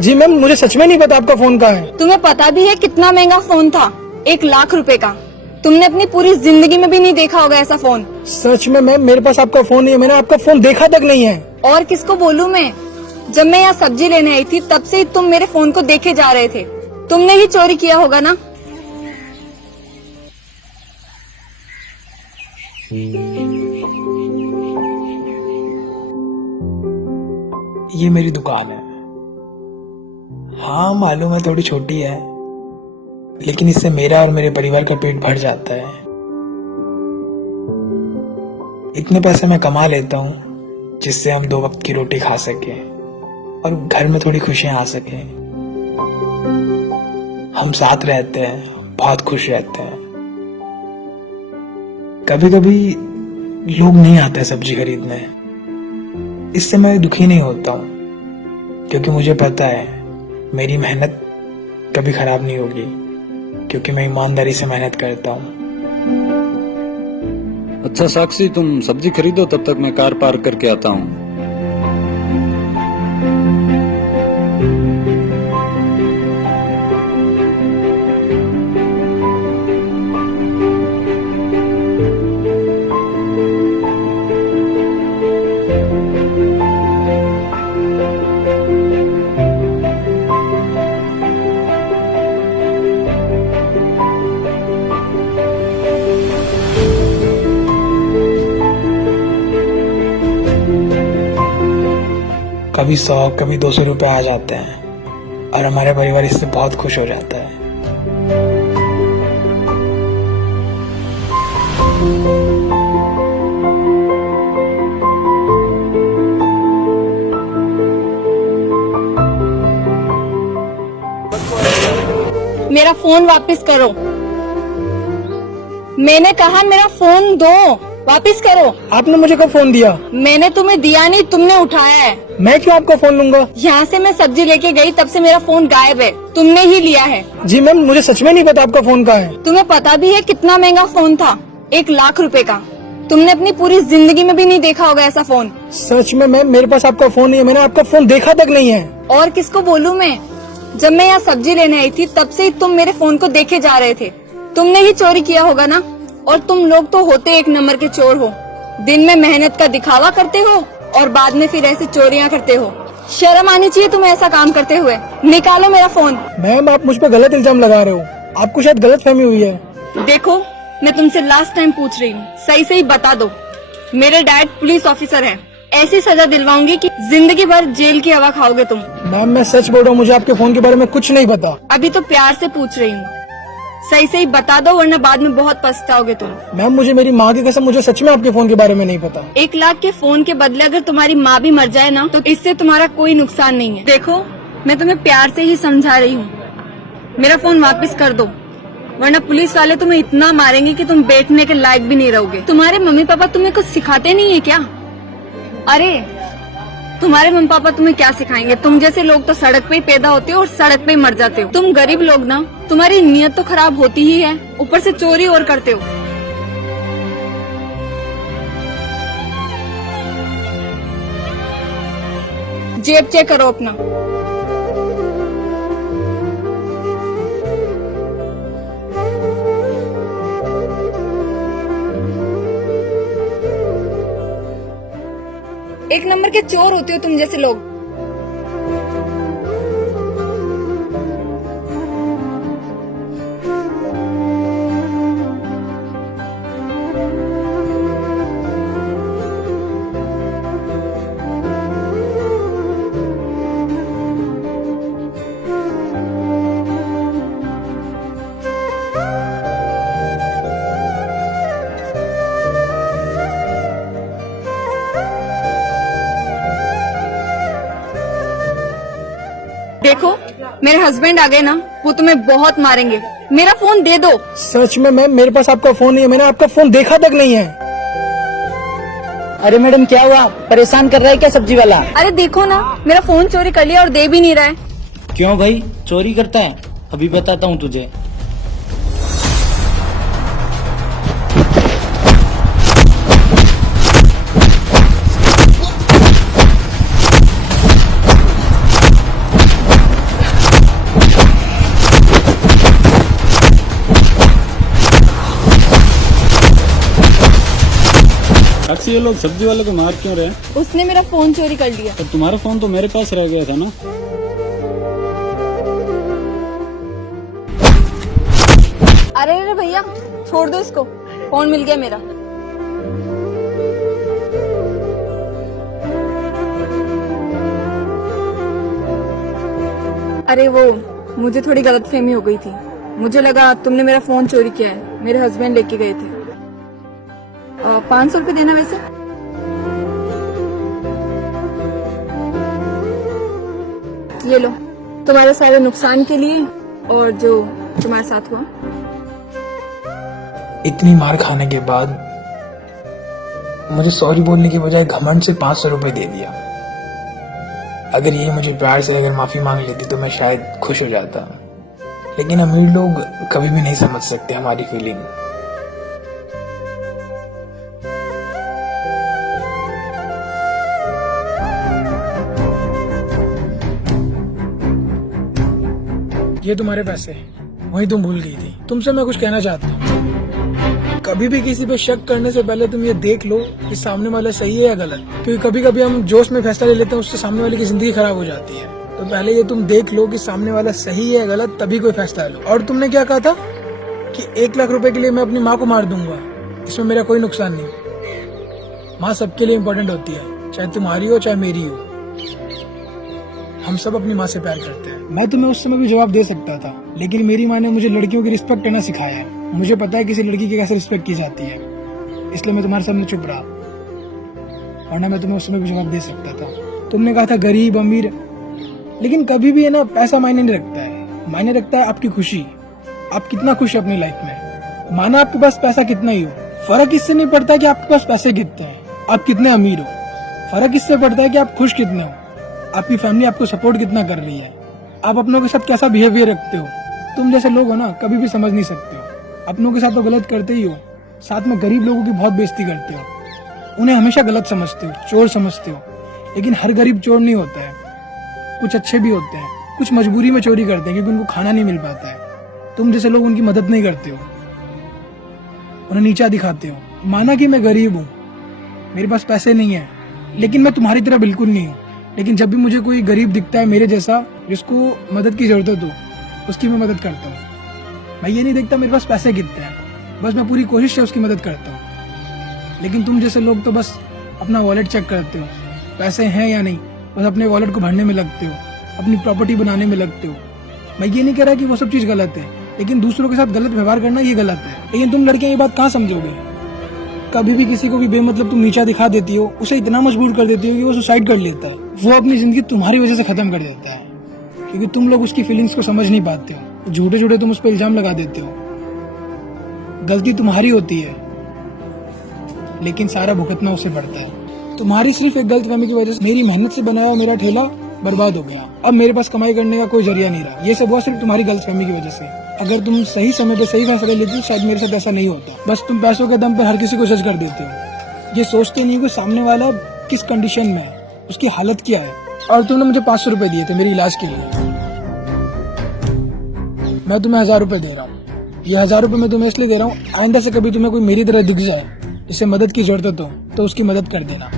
जी ma'am, मुझे सच में नहीं पता आपका फोन कहाँ है। तुम्हें पता भी है कितना महंगा फोन था? 1 लाख रुपए का। तुमने अपनी पूरी जिंदगी में भी नहीं देखा होगा ऐसा फोन। सच में मैम, मेरे पास आपका फोन नहीं है, मैंने आपका फोन देखा तक नहीं है। और किसको बोलूं मैं? जब मैं यहाँ सब्जी लेने आई थी तब से ही तुम मेरे फोन को देखे जा रहे थे। तुमने ही चोरी किया होगा ना? ये मेरी दुकान है। हाँ मालूम है थोड़ी छोटी है, लेकिन इससे मेरा और मेरे परिवार का पेट भर जाता है। इतने पैसे मैं कमा लेता हूँ जिससे हम 2 वक्त की रोटी खा सके और घर में थोड़ी खुशियां आ सके। हम साथ रहते हैं, बहुत खुश रहते हैं। कभी कभी लोग नहीं आते सब्जी खरीदने, इससे मैं दुखी नहीं होता हूँ, क्योंकि मुझे पता है मेरी मेहनत कभी खराब नहीं होगी, क्योंकि मैं ईमानदारी से मेहनत करता हूँ। अच्छा साक्षी, तुम सब्जी खरीदो, तब तक मैं कार पार्क करके आता हूँ। कभी 100 कभी 200 रुपए आ जाते हैं और हमारा परिवार इससे बहुत खुश हो जाता है। मेरा फोन वापस करो। मैंने कहा मेरा फोन दो, वापस करो। आपने मुझे कब फोन दिया? मैंने तुम्हें दिया नहीं, तुमने उठाया है। मैं क्यों आपका फोन लूंगा? यहाँ से मैं सब्जी लेके गई तब से मेरा फोन गायब है, तुमने ही लिया है। जी मैम, मुझे सच में नहीं पता आपका फोन कहाँ है। तुम्हें पता भी है कितना महंगा फोन था? 1 लाख रुपए का। तुमने अपनी पूरी जिंदगी में भी नहीं देखा होगा ऐसा फोन। सच में मैम, मेरे पास आपका फोन नहीं है, मैंने आपका फोन देखा तक नहीं है। और किसको बोलूं मैं? जब मैं यहाँ सब्जी लेने आई थी तब से ही तुम मेरे फोन को देखे जा रहे थे। तुमने ही चोरी किया होगा ना? और तुम लोग तो होते 1 नंबर के चोर हो। दिन में मेहनत का दिखावा करते हो और बाद में फिर ऐसी चोरियां करते हो। शर्म आनी चाहिए तुम्हें ऐसा काम करते हुए। निकालो मेरा फोन। मैम, आप मुझ पर गलत इल्जाम लगा रहे हो। आपको शायद गलतफहमी हुई है। देखो, मैं तुमसे लास्ट टाइम पूछ रही हूँ, सही सही बता दो। मेरे डैड पुलिस ऑफिसर हैं। ऐसी सजा दिलवाऊंगी कि जिंदगी भर जेल की हवा खाओगे तुम। मैम, मैं सच बोल रहा हूँ, मुझे आपके फोन के बारे में कुछ नहीं पता। अभी तो प्यार से पूछ रही हूँ, सही सही बता दो, वरना बाद में बहुत पछताओगे तुम। मैम, मुझे मेरी माँ की कसम, मुझे सच में आपके फोन के बारे में नहीं पता। 1 लाख के फोन के बदले अगर तुम्हारी माँ भी मर जाए ना, तो इससे तुम्हारा कोई नुकसान नहीं है। देखो, मैं तुम्हें प्यार से ही समझा रही हूँ, मेरा फोन वापस कर दो, वरना पुलिस वाले तुम्हें इतना मारेंगे कि तुम बैठने के लायक भी नहीं रहोगे। तुम्हारे मम्मी पापा तुम्हें कुछ सिखाते नहीं है क्या? अरे तुम्हारे मम्मी पापा तुम्हें क्या सिखाएंगे? तुम जैसे लोग तो सड़क पे ही पैदा होते हो और सड़क पे ही मर जाते हो। तुम गरीब लोग ना, तुम्हारी नीयत तो खराब होती ही है, ऊपर से चोरी और करते हो। जेब चेक करो अपना। एक नंबर के चोर होते हो तुम जैसे लोग। देखो, मेरे हस्बैंड आ गए ना, वो तुम्हें बहुत मारेंगे। मेरा फोन दे दो। सच में मैम, मेरे पास आपका फोन नहीं है, मैंने आपका फोन देखा तक नहीं है। अरे मैडम, क्या हुआ? परेशान कर रहा है क्या सब्जी वाला? अरे देखो ना, मेरा फोन चोरी कर लिया और दे भी नहीं रहा है। क्यों भाई, चोरी करता है? अभी बताता हूँ तुझे। वैसे ये लोग सब्जी वाले को मार क्यों रहे हैं? उसने मेरा फोन चोरी कर लिया। पर तुम्हारा फोन तो मेरे पास रह गया था ना। अरे अरे भैया छोड़ दो इसको, फोन मिल गया मेरा। अरे वो मुझे थोड़ी गलतफहमी हो गई थी, मुझे लगा तुमने मेरा फोन चोरी किया है, मेरे हस्बैंड लेके गए थे। 500 रुपये देना वैसे। ये लो तुम्हारे सारे नुकसान के लिए और जो तुम्हारे साथ हुआ। इतनी मार खाने के बाद मुझे सॉरी बोलने के बजाय घमंड से 500 रुपए दे दिया। अगर ये मुझे प्यार से अगर माफी मांग लेती तो मैं शायद खुश हो जाता, लेकिन अमीर लोग कभी भी नहीं समझ सकते हमारी फीलिंग। ये तुम्हारे पैसे, वही तुम भूल गई थी। तुमसे मैं कुछ कहना चाहता हूँ, कभी भी किसी पे शक करने से पहले तुम ये देख लो कि सामने वाला सही है या गलत, क्योंकि कभी कभी हम जोश में फैसला ले लेते हैं, उससे सामने वाले की जिंदगी खराब हो जाती है। तो पहले ये तुम देख लो कि सामने वाला सही है या गलत, तभी कोई फैसला लो। और तुमने क्या कहा था कि 1 लाख रुपए के लिए मैं अपनी माँ को मार दूंगा, इसमें मेरा कोई नुकसान नहीं। माँ सबके लिए इम्पोर्टेंट होती है, चाहे तुम्हारी हो चाहे मेरी हो। हम सब अपनी माँ से प्यार करते हैं। मैं तुम्हें उस समय भी जवाब दे सकता था, लेकिन मेरी माँ ने मुझे लड़कियों की रिस्पेक्ट करना सिखाया है। मुझे पता है किसी लड़की की कैसे रिस्पेक्ट की जाती है, इसलिए मैं तुम्हारे सामने चुप रहा, वरना मैं तुम्हें उस समय भी जवाब दे सकता था। तुमने कहा था गरीब अमीर, लेकिन कभी भी है ना, पैसा मायने नहीं रखता है। मायने रखता है आपकी खुशी, आप कितना खुश है अपनी लाइफ में। माना आपके पास पैसा कितना ही हो, फर्क इससे नहीं पड़ता कि आपके पास पैसे कितने हैं, आप कितने अमीर हो। फर्क इससे पड़ता है कि आप खुश कितने हो, आपकी फैमिली आपको सपोर्ट कितना कर रही है, आप अपनों के साथ कैसा बिहेवियर रखते हो। तुम जैसे लोग हो ना, कभी भी समझ नहीं सकते हो। अपनों के साथ तो गलत करते ही हो, साथ में गरीब लोगों की बहुत बेइज्जती करते हो, उन्हें हमेशा गलत समझते हो, चोर समझते हो। लेकिन हर गरीब चोर नहीं होता है, कुछ अच्छे भी होते हैं, कुछ मजबूरी में चोरी करते हैं क्योंकि उनको खाना नहीं मिल पाता है। तुम जैसे लोग उनकी मदद नहीं करते हो, उन्हें नीचा दिखाते हो। माना कि मैं गरीब हूँ, मेरे पास पैसे नहीं है, लेकिन मैं तुम्हारी तरह बिल्कुल नहीं हूँ। लेकिन जब भी मुझे कोई गरीब दिखता है मेरे जैसा, जिसको मदद की जरूरत हो, उसकी मैं मदद करता हूँ। मैं ये नहीं देखता मेरे पास पैसे कितने हैं, बस मैं पूरी कोशिश से उसकी मदद करता हूँ। लेकिन तुम जैसे लोग तो बस अपना वॉलेट चेक करते हो, पैसे हैं या नहीं, बस अपने वॉलेट को भरने में लगते हो, अपनी प्रॉपर्टी बनाने में लगते हो। मैं ये नहीं कह रहा कि वो सब चीज़ गलत है, लेकिन दूसरों के साथ गलत व्यवहार करना ये गलत है। लेकिन तुम लड़कियां ये बात कहाँ समझोगे? कभी भी किसी को भी बेमतलब तुम नीचा दिखा देती हो, उसे इतना मजबूर कर देती हो कि वो सुसाइड कर लेता है। वो अपनी जिंदगी तुम्हारी वजह से खत्म कर देता है, क्योंकि तुम लोग उसकी फीलिंग्स को समझ नहीं पाते हो। झूठे झूठे तुम उस पर इल्जाम लगा देते हो। गलती तुम्हारी होती है, लेकिन सारा भुगतना उसे पड़ता है। तुम्हारी सिर्फ एक गलतफहमी की वजह से मेरी मेहनत से बनाया मेरा ठेला बर्बाद हो गया। अब मेरे पास कमाई करने का कोई जरिया नहीं रहा। ये सब हुआ सिर्फ तुम्हारी गलतफहमी की वजह से। अगर तुम सही समय पे सही फैसला लेती तो शायद मेरे साथ ऐसा नहीं होता। बस तुम पैसों के दम पे हर किसी को जज कर देते हो, ये सोचते नहीं कि सामने वाला किस कंडीशन में है, उसकी हालत क्या है। और तुमने मुझे 500 रुपए दिए थे मेरे इलाज के लिए, मैं तुम्हें 1000 रुपए दे रहा हूँ। ये 1000 रुपए मैं तुम्हें इसलिए दे रहा हूँ, आइंदा से कभी तुम्हें कोई मेरी तरह दिख जाए जिसे मदद की जरूरत हो तो उसकी मदद कर देना।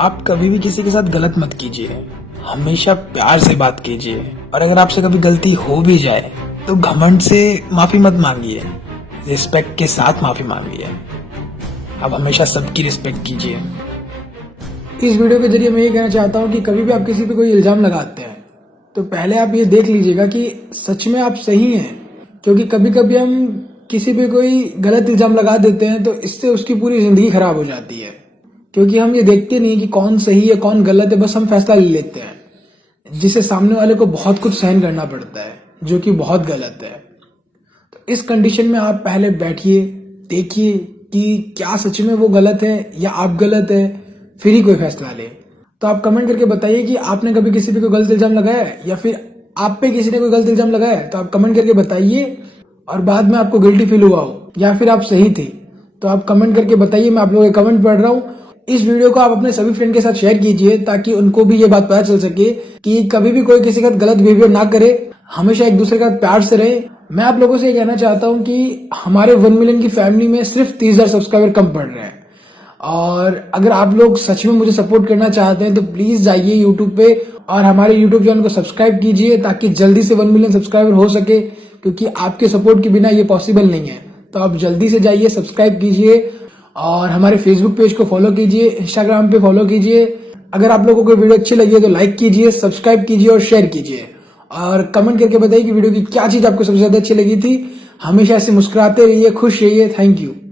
आप कभी भी किसी के साथ गलत मत कीजिए, हमेशा प्यार से बात कीजिए। और अगर आपसे कभी गलती हो भी जाए तो घमंड से माफी मत मांगिए, रिस्पेक्ट के साथ माफी मांगिए। आप हमेशा सबकी रिस्पेक्ट कीजिए। इस वीडियो के जरिए मैं ये कहना चाहता हूँ कि कभी भी आप किसी पे कोई इल्जाम लगाते हैं तो पहले आप ये देख लीजिएगा कि सच में आप सही हैं, क्योंकि कभी कभी हम किसी पे कोई गलत इल्जाम लगा देते हैं तो इससे उसकी पूरी जिंदगी खराब हो जाती है, क्योंकि हम ये देखते नहीं कि कौन सही है कौन गलत है, बस हम फैसला ले लेते हैं, जिससे सामने वाले को बहुत कुछ सहन करना पड़ता है, जो कि बहुत गलत है। तो इस कंडीशन में आप पहले बैठिए, देखिए कि क्या सच में वो गलत है या आप गलत है, फिर ही कोई फैसला ले। तो आप कमेंट करके बताइए कि आपने कभी किसी पे कोई गलत इल्जाम लगाया है, या फिर आप पे किसी ने कोई गलत इल्जाम लगाया है, तो आप कमेंट करके बताइए। और बाद में आपको गिल्टी फील हुआ हो या फिर आप सही थे तो आप कमेंट करके बताइए, मैं आप लोगों के कमेंट पढ़ रहा हूँ। इस वीडियो को आप अपने सभी फ्रेंड के साथ शेयर कीजिए ताकि उनको भी ये बात पता चल सके कि कभी भी कोई किसी का गलत बिहेवियर ना करे, हमेशा एक दूसरे का प्यार से रहे। मैं आप लोगों से ये कहना चाहता हूँ कि हमारे 1 मिलियन की फैमिली में सिर्फ 30,000 सब्सक्राइबर कम पड़ रहे हैं। और अगर आप लोग सच में मुझे सपोर्ट करना चाहते हैं तो प्लीज जाइए यूट्यूब पे और हमारे यूट्यूब चैनल को सब्सक्राइब कीजिए ताकि जल्दी से 1 मिलियन सब्सक्राइबर हो सके, क्योंकि आपके सपोर्ट के बिना ये पॉसिबल नहीं है। तो आप जल्दी से जाइए, सब्सक्राइब कीजिए और हमारे फेसबुक पेज को फॉलो कीजिए, इंस्टाग्राम पे फॉलो कीजिए। अगर आप लोगों को वीडियो अच्छी लगी है तो लाइक कीजिए, सब्सक्राइब कीजिए और शेयर कीजिए और कमेंट करके बताइए कि वीडियो की क्या चीज आपको सबसे ज्यादा अच्छी लगी थी। हमेशा ऐसे मुस्कुराते रहिए, खुश रहिए। Thank you.